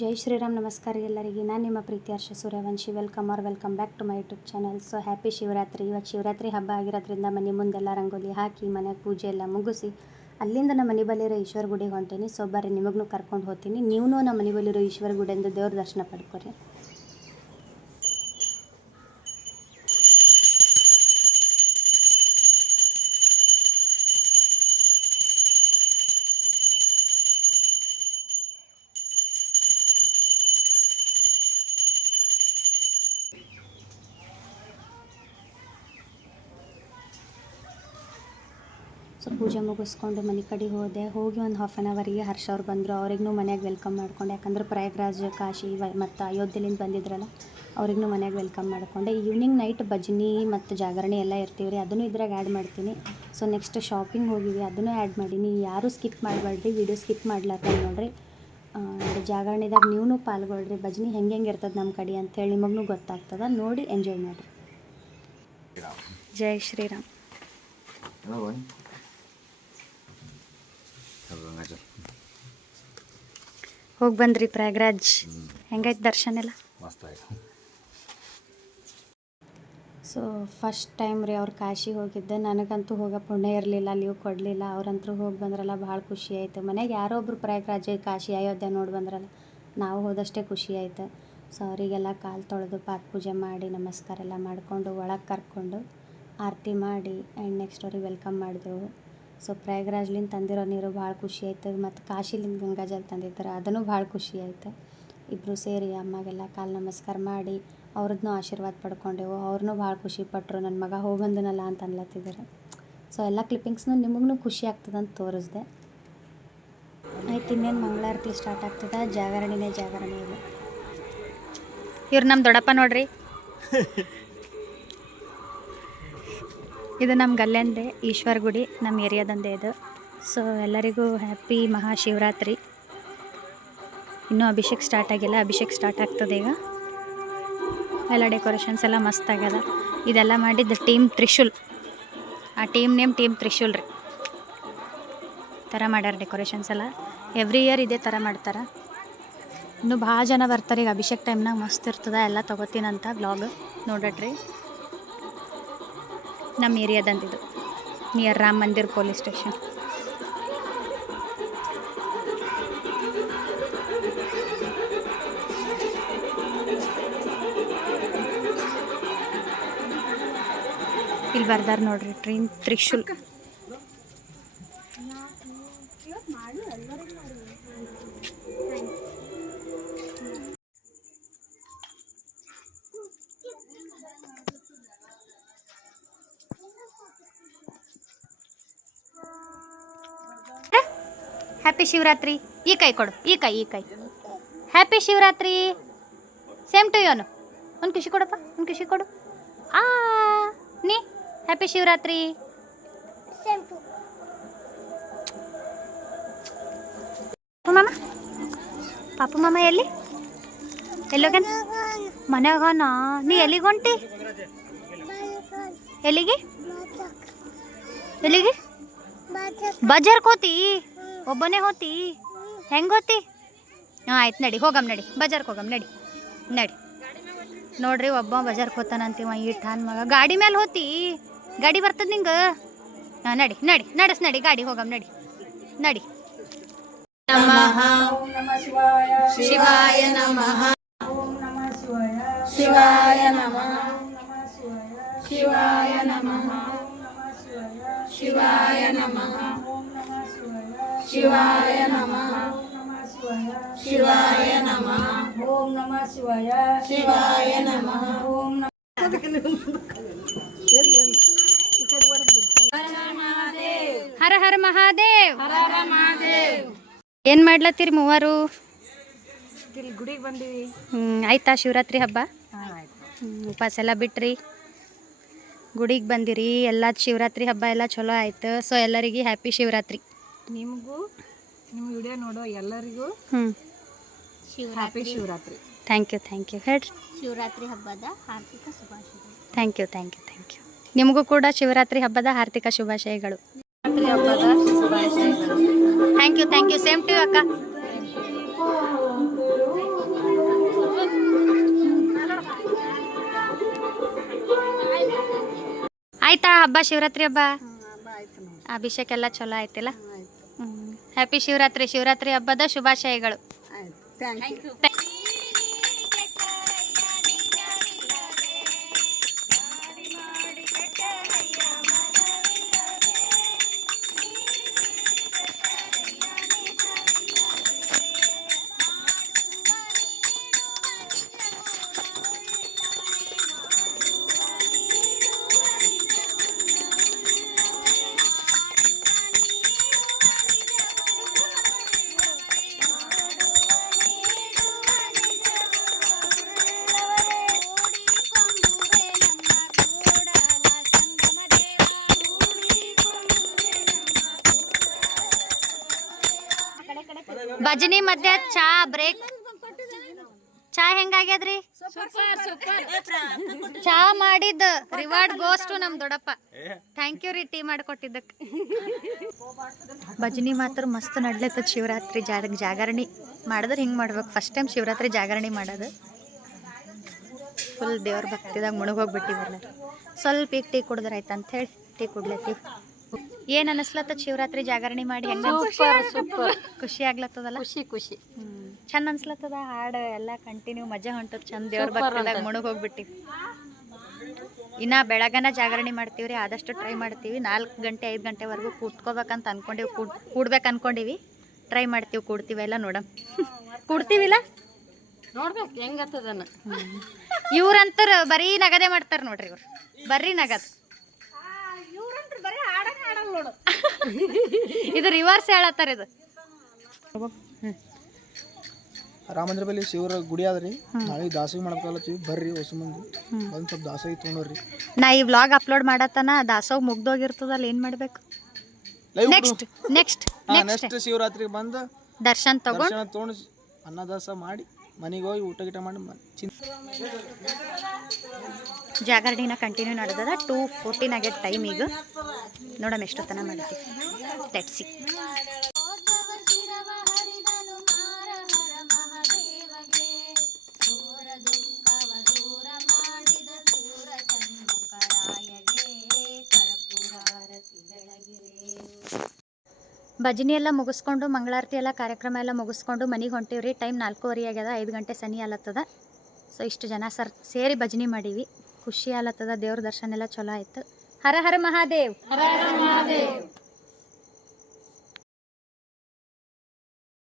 ಜೈ ಶ್ರೀರಾಮ್. ನಮಸ್ಕಾರ ಎಲ್ಲರಿಗೆ. ನಾನು ನಿಮ್ಮ Preethi Harsha Suryavanshi. Welcome back to my YouTube channel. So happy Shivaratri. ಇವತ್ತು ಶಿವರಾತ್ರಿ ಹಬ್ಬ ಆಗಿರೋದ್ರಿಂದ ಮನೆ ಮುಂದೆಲ್ಲ ರಂಗೋಲಿ ಹಾಕಿ ಮನೆಗೆ ಪೂಜೆ ಎಲ್ಲ ಮುಗಿಸಿ ಅಲ್ಲಿಂದ ನಮ್ಮ ಮನೆ ಬಲ್ಲಿರೋ ಈಶ್ವರ ಗುಡಿಗೆ ಹೊಂಟೀನಿ. ಸೊ ಬರ್ರಿ ನಿಮಗೂ ಕರ್ಕೊಂಡು ಹೋಗ್ತೀನಿ. ನೀವು ನಮ್ಮ ಮನೆ ಬಲ್ಲಿರೋ ಈಶ್ವರ ಗುಡಿಯಿಂದ ದೇವ್ರ ದರ್ಶನ ಪಡ್ಕೊರಿ. ಸೊ ಪೂಜೆ ಮುಗಿಸ್ಕೊಂಡು ಮನೆ ಕಡೆ ಹೋಗಿ ಒಂದು ಹಾಫ್ ಆನ್ ಅವರಿಗೆ ಹರ್ಷ ಅವ್ರು ಬಂದರು. ಅವ್ರಿಗೂ ಮನೆಯಾಗ ವೆಲ್ಕಮ್ ಮಾಡ್ಕೊಂಡೆ. ಯಾಕಂದ್ರೆ ಪ್ರಯಾಗ್ರಾಜ್, ಕಾಶಿ ಮತ್ತು ಅಯೋಧ್ಯೆಲಿಂದ ಬಂದಿದ್ರಲ್ಲ, ಅವ್ರಿಗೂ ಮನೆಯಾಗ ವೆಲ್ಕಮ್ ಮಾಡಿಕೊಂಡೆ. ಈವ್ನಿಂಗ್ ನೈಟ್ ಭಜನೆ ಮತ್ತು ಜಾಗರಣೆ ಎಲ್ಲ ಇರ್ತೀವಿ ರೀ, ಅದನ್ನು ಇದ್ರಾಗ ಆ್ಯಡ್ ಮಾಡ್ತೀನಿ. ಸೊ ನೆಕ್ಸ್ಟ್ ಶಾಪಿಂಗ್ ಹೋಗಿವಿ, ಅದನ್ನು ಆ್ಯಡ್ ಮಾಡೀನಿ. ಯಾರೂ ಸ್ಕಿಪ್ ಮಾಡಬೇಡ್ರಿ, ವೀಡಿಯೋ ಸ್ಕಿಪ್ ಮಾಡ್ಲಾರ್ದೆ ನೋಡಿರಿ. ಜಾಗರಣೆದಾಗ ನೀವು ಪಾಲ್ಗೊಳ್ರಿ. ಭಜನೆ ಹೆಂಗೆ ಇರ್ತದೆ ನಮ್ಮ ಕಡೆ ಅಂಥೇಳಿ ನಿಮಗೂ ಗೊತ್ತಾಗ್ತದೆ. ನೋಡಿ ಎಂಜಾಯ್ ಮಾಡಿರಿ. ಜೈ ಶ್ರೀರಾಮ್. ಹೋಗಿ ಬಂದ್ರಿ ಪ್ರಯಾಗ್ರಾಜ್. ಹೆಂಗೈತೆ ದರ್ಶನ ಎಲ್ಲ? ಸೊ ಫಸ್ಟ್ ಟೈಮ್ ರೀ ಅವ್ರು ಕಾಶಿ ಹೋಗಿದ್ದೆ. ನನಗಂತೂ ಹೋಗೋ ಪುಣ್ಯ ಇರಲಿಲ್ಲ, ಲೀವ್ ಕೊಡಲಿಲ್ಲ. ಅವ್ರಂತೂ ಹೋಗಿ ಬಂದ್ರಲ್ಲ, ಭಾಳ ಖುಷಿ ಆಯಿತು. ಮನೆಗೆ ಯಾರೋ ಒಬ್ರು ಪ್ರಯಾಗ್ರಾಜ್, ಕಾಶಿ, ಅಯೋಧ್ಯೆ ನೋಡಿ ಬಂದ್ರಲ್ಲ, ನಾವು ಹೋದಷ್ಟೇ ಖುಷಿ ಆಯಿತು. ಸೊ ಅವರಿಗೆಲ್ಲ ಕಾಲು ತೊಳೆದು ಪಾದ ಪೂಜೆ ಮಾಡಿ ನಮಸ್ಕಾರ ಎಲ್ಲ ಮಾಡಿಕೊಂಡು ಒಳಗೆ ಕರ್ಕೊಂಡು ಆರತಿ ಮಾಡಿ ಆ್ಯಂಡ್ ನೆಕ್ಸ್ಟ್ ಅವ್ರಿಗೆ ವೆಲ್ಕಮ್ ಮಾಡಿದೆವು. ಸೊ ಪ್ರಯಾಗ್ರಾಜ್ಲಿಂದ ತಂದಿರೋ ನೀರು ಭಾಳ ಖುಷಿ ಆಯ್ತು. ಮತ್ತು ಕಾಶಿಲಿಂದ ಗಂಗಾಜಲ್ ತಂದಿದ್ದಾರೆ, ಅದನ್ನು ಭಾಳ ಖುಷಿ ಆಯಿತು. ಇಬ್ಬರು ಸೇರಿ ಅಮ್ಮಾಗೆಲ್ಲ ಕಾಲು ನಮಸ್ಕಾರ ಮಾಡಿ ಅವ್ರದ್ದು ಆಶೀರ್ವಾದ ಪಡ್ಕೊಂಡೆವು. ಅವ್ರನ್ನೂ ಭಾಳ ಖುಷಿಪಟ್ಟರು. ನನ್ನ ಮಗ ಹೋಗಂದನಲ್ಲ ಅಂತ ಅನ್ಲತ್ತಿದ್ದಾರೆ. ಸೊ ಎಲ್ಲ ಕ್ಲಿಪ್ಪಿಂಗ್ಸ್ನು ನಿಮಗೂ ಖುಷಿ ಆಗ್ತದಂತ ತೋರಿಸ್ದೆ. ಆಯ್ತು, ಇನ್ನೇನು ಮಂಗಳಾರತಿ ಸ್ಟಾರ್ಟ್ ಆಗ್ತದೆ. ಜಾಗರಣೆ ಇದೆ. ಇವ್ರು ನಮ್ಮ ದೊಡ್ಡಪ್ಪ ನೋಡ್ರಿ. ಇದು ನಮ್ಮ ಗಲ್ಲೆಂದೆ ಈಶ್ವರ ಗುಡಿ, ನಮ್ಮ ಏರಿಯಾದಂದೆ ಇದು. ಸೊ ಎಲ್ಲರಿಗೂ ಹ್ಯಾಪಿ ಮಹಾಶಿವರಾತ್ರಿ. ಇನ್ನೂ ಅಭಿಷೇಕ್ ಸ್ಟಾರ್ಟ್ ಆಗಿಲ್ಲ, ಅಭಿಷೇಕ್ ಸ್ಟಾರ್ಟ್ ಆಗ್ತದೆ ಈಗ. ಎಲ್ಲ ಡೆಕೋರೇಷನ್ಸ್ ಎಲ್ಲ ಮಸ್ತ್ ಆಗ್ಯದ. ಇದೆಲ್ಲ ಮಾಡಿದ್ದು ಟೀಮ್ ತ್ರಿಶೂಲ್. ಆ ಟೀಮ್ ನೇಮ್ ಟೀಮ್ ತ್ರಿಶೂಲ್ ರೀ. ಥರ ಮಾಡ್ಯಾರ ಡೆಕೋರೇಷನ್ಸ್ ಎಲ್ಲ. ಎವ್ರಿ ಇಯರ್ ಇದೇ ಥರ ಮಾಡ್ತಾರೆ. ಇನ್ನೂ ಭಾಳ ಜನ ಬರ್ತಾರೆ. ಈಗ ಅಭಿಷೇಕ್ ಟೈಮ್ನಾಗ ಮಸ್ತ್ ಇರ್ತದೆ. ಎಲ್ಲ ತೊಗೋತೀನಂತ ವ್ಲಾಗ್ ನೋಡಟ್ರಿ. ನಮ್ಮ ಏರಿಯಾದಂದಿದ್ದು ನಿಯರ್ ರಾಮ ಮಂದಿರ್ ಪೊಲೀಸ್ ಸ್ಟೇಷನ್. ಇಲ್ಲಿ ಬರ್ದಾರ ನೋಡ್ರಿ, ಟ್ರೈನ್ ತ್ರಿಶೂಲ್. ಹ್ಯಾಪಿ ಶಿವರಾತ್ರಿ. ಈ ಕೈ ಕೊಡು, ಈ ಕೈ. Happy Shivaratri. Same to you. ಒಂದು ಖುಷಿ ಕೊಡಪ್ಪ, ಒಂದು ಖುಷಿ ಕೊಡು. ನೀ ಹ್ಯಾಪಿ ಶಿವರಾತ್ರಿ. ಪಾಪು ಮಾಮ ಎಲ್ಲೋಗ್ಯಾನ? ಮನೆಗಾನ. ನೀ ಎಲ್ಲಿಗೆ ಹೊಂಟಿ? ಎಲ್ಲಿಗೆ ಬಜಾರ್ಗೆ ಹೋತಿ? ಒಬ್ಬನೇ ಹೋತಿ? ಹೆಂಗೆ ಹೋತಿ? ಹಾಂ ಆಯ್ತು, ನಡಿ ಹೋಗಮ್, ನಡಿ ಬಜಾರ್ಗೆ ಹೋಗಮ್, ನಡಿ ನೋಡ್ರಿ. ಒಬ್ಬ ಬಜಾರ್ಗೆ ಹೋತಾನಂತೀವ ಈ ಠಾನ್ ಮಗ. ಗಾಡಿ ಮೇಲೆ ಹೋತಿ? ಗಾಡಿ ಬರ್ತದ ನಿಂಗೆ? ಹಾಂ ನಡಿ ನಡಿ ಗಾಡಿ ಹೋಗಮ್, ನಡಿ. ನಮಃ ಶಿವಾಯ ನಮಃ. ಶಿವಾಯ ನಮಃ. ಶಿವಾಯ ನಮಃ. ಶಿವಾಯ ನಮಃ. ಶಿವಾಯ ನಮಃ. ಶಿವಾಯ ನಮಃ. ಓಂ ನಮಃ ಶಿವಾಯ. ಶಿವಾಯ ನಮಃ. ಓಂ ಹರ ಹರ ಮಹಾದೇವ್. ಏನು ಮಾಡ್ಲತ್ತೀರಿ ಮೂವರು? ಗುಡಿಗೆ ಬಂದೀವಿ. ಆಯ್ತಾ ಶಿವರಾತ್ರಿ ಹಬ್ಬ? ಉಪವಾಸ ಎಲ್ಲ ಬಿಟ್ರಿ, ಗುಡಿಗೆ ಬಂದಿರಿ. ಎಲ್ಲ ಶಿವರಾತ್ರಿ ಹಬ್ಬ ಎಲ್ಲ ಚಲೋ ಆಯ್ತು. ಸೊ ಎಲ್ಲರಿಗೆ ಹ್ಯಾಪಿ ಶಿವರಾತ್ರಿ. ನಿಮಗೂ ನಿಮ್ಮ ವಿಡಿಯೋ ನೋಡೋ ಎಲ್ಲರಿಗೂ ಹ್ಯಾಪಿ ಶಿವರಾತ್ರಿ. ಥ್ಯಾಂಕ್ ಯು ಹೇಳ್ರಿ. ಶಿವರಾತ್ರಿ ಹಬ್ಬದ ಹಾರ್ದಿಕ ಶುಭಾಶಯಗಳು. ಥ್ಯಾಂಕ್ ಯು ನಿಮಗೂ ಕೂಡ ಶಿವರಾತ್ರಿ ಹಬ್ಬದ ಹಾರ್ದಿಕ ಶುಭಾಶಯಗಳು. Thank you same to you ಅಕ್ಕ. ಆಯ್ತಾ ಹಬ್ಬ ಶಿವರಾತ್ರಿ ಹಬ್ಬ ಅಭಿಷೇಕ್ ಎಲ್ಲ ಚಲೋ ಆಯ್ತಿಲ್ಲ ಹ್ಯಾಪಿ ಶಿವರಾತ್ರಿ. ಶಿವರಾತ್ರಿ ಹಬ್ಬದ ಶುಭಾಶಯಗಳು. ಭಜನಿ ಮಧ್ಯ ಚಾ ಬ್ರೇಕ್. ಚಾ ಹೆಂಗಾಗ್ಯದ್ರಿ? ಚಾ ಮಾಡಿದ್ ರಿವಾರ್ಡ್ ಗೋಸ್ ಟು ನಮ್ ದೊಡ್ಡಪ್ಪ. ಥ್ಯಾಂಕ್ ಯು ರೀ ಟೀ ಮಾಡಿಕೊಟ್ಟಿದ್ದಕ್ಕೆ. ಭಜನಿ ಮಾತ್ರ ಮಸ್ತ್ ನಡ್ಲತ್ತದ. ಶಿವರಾತ್ರಿ ಜಾಗರಣಿ ಮಾಡಿದ್ರೆ ಹಿಂಗೆ ಮಾಡ್ಬೇಕು. ಫಸ್ಟ್ ಟೈಮ್ ಶಿವರಾತ್ರಿ ಜಾಗರಣಿ ಮಾಡೋದು. ಫುಲ್ ದೇವ್ರ ಭಕ್ತಿದಾಗ ಮುಳುಗೋಗ್ಬಿಟ್ಟಿವಲ್ಲ. ಸ್ವಲ್ಪ ಈಗ ಟೀ ಕುಡಿದ್ರೆ ಆಯ್ತು ಅಂತ ಹೇಳಿ ಟೀ ಕುಡ್ಲತ್ತೀವಿ. ಏನ್ ಅನಸ್ಲತ್ತದ ಶಿವರಾತ್ರಿ ಜಾಗರಣಿ ಮಾಡಿ? ಹೆಂಗ ಖುಷಿ ಆಗ್ಲತ್ತದಲ್ಲ? ಖುಷಿ ಚಂದ ಅನ್ಸ್ಲತ್ತದ. ಹಾಡು ಎಲ್ಲ ಕಂಟಿನ್ಯೂ ಮಜಾ ಹೊಂಟದ. ಚಂದ ದೇವ್ರ ಭಕ್ತಿದಾಗ ಮುಳುಗೋಗ್ಬಿಟ್ಟಿವಿ. ಇನ್ನ ಬೆಳಗನ ಜಾಗರಣಿ ಮಾಡ್ತೀವ್ರಿ. ಆದಷ್ಟು ಟ್ರೈ ಮಾಡ್ತೀವಿ. 4 ಗಂಟೆ 5 ಗಂಟೆವರೆಗೂ ಕೂತ್ಕೋಬೇಕಂತ ಅನ್ಕೊಂಡಿವಿ. ಕೂಡ್ಬೇಕು ಅನ್ಕೊಂಡಿವಿ. ಟ್ರೈ ಮಾಡ್ತೀವಿ. ಕೂಡ್ತೀವಿ ಎಲ್ಲ ನೋಡಮ್. ಕೂಡ್ತೀವಿಲ್ಲ ನೋಡ್ಬೇಕು ಹೆಂಗತ್ತದನ್ನ. ಇವ್ರಂತರ ಬರೀ ನಗದೆ ಮಾಡ್ತಾರ ನೋಡ್ರಿ. ಇವ್ರು ಬರ್ರಿ ನಗದ್. ಇದು ರಿವರ್ಸ್ ಹೇಳತ್ತಾರ. ಇದು ರಾಮಂದ್ರ ಬಲ್ಲಿ ಶಿವರ ಗುಡಿ ಆದ್ರಿ. ನಾಳೆ ದಾಸೋಹಿ ಮಾಡ್ಕೊಳತ್ತೀವಿ. ಬರ್ರಿ ಹೊಸ ಮಂದಿ ಒಂದ್ ಸ್ವಲ್ಪ ದಾಸೋಹಿ ತೊಗೊಂಡ್ರಿ. ನಾ ಈ ವ್ಲಾಗ್ ಅಪ್ಲೋಡ್ ಮಾಡತ್ತನ ದಾಸೋಹ್ ಮುಗ್ದೋಗಿರ್ತದಲ್ಲ. ಏನ್ ಮಾಡ್ಬೇಕು? ನೆಕ್ಸ್ಟ್ ಶಿವರಾತ್ರಿ ಬಂದ ದರ್ಶನ್ ತಗೊಂಡು ಅನ್ನದಾಸ ಮಾಡಿ ಮನೆಗೆ ಹೋಗಿ ಊಟ ಗಿಟ ಮಾಡಿ ಜಾಗರಣಿನ ಕಂಟಿನ್ಯೂ ನಡೆದದ. 2:14 ಆಗೈತೆ ಟೈಮ್. ಈಗ ನೋಡೋಣ ಎಷ್ಟೊತ್ತನ ಮಾಡ್ತೀವಿ. Let's see. ಭಜನಿ ಎಲ್ಲ ಮುಗಿಸ್ಕೊಂಡು ಮಂಗಳಾರತಿ ಎಲ್ಲ ಕಾರ್ಯಕ್ರಮ ಎಲ್ಲ ಮುಗಿಸ್ಕೊಂಡು ಮನೆಗೆ ಹೊಂಟೀವ್ರಿ. ಟೈಮ್ 4:15 ಆಗ್ಯದ. 5 ಗಂಟೆ ಸನಿ ಆಲತ್ತದ. ಸೊ ಇಷ್ಟು ಜನ ಸೇರಿ ಭಜನಿ ಮಾಡೀವಿ. ಖುಷಿ ಆಲತ್ತದ. ದೇವ್ರ ದರ್ಶನ ಎಲ್ಲ ಚಲೋ ಆಯ್ತು. ಹರ ಹರ ಮಹಾದೇವ್.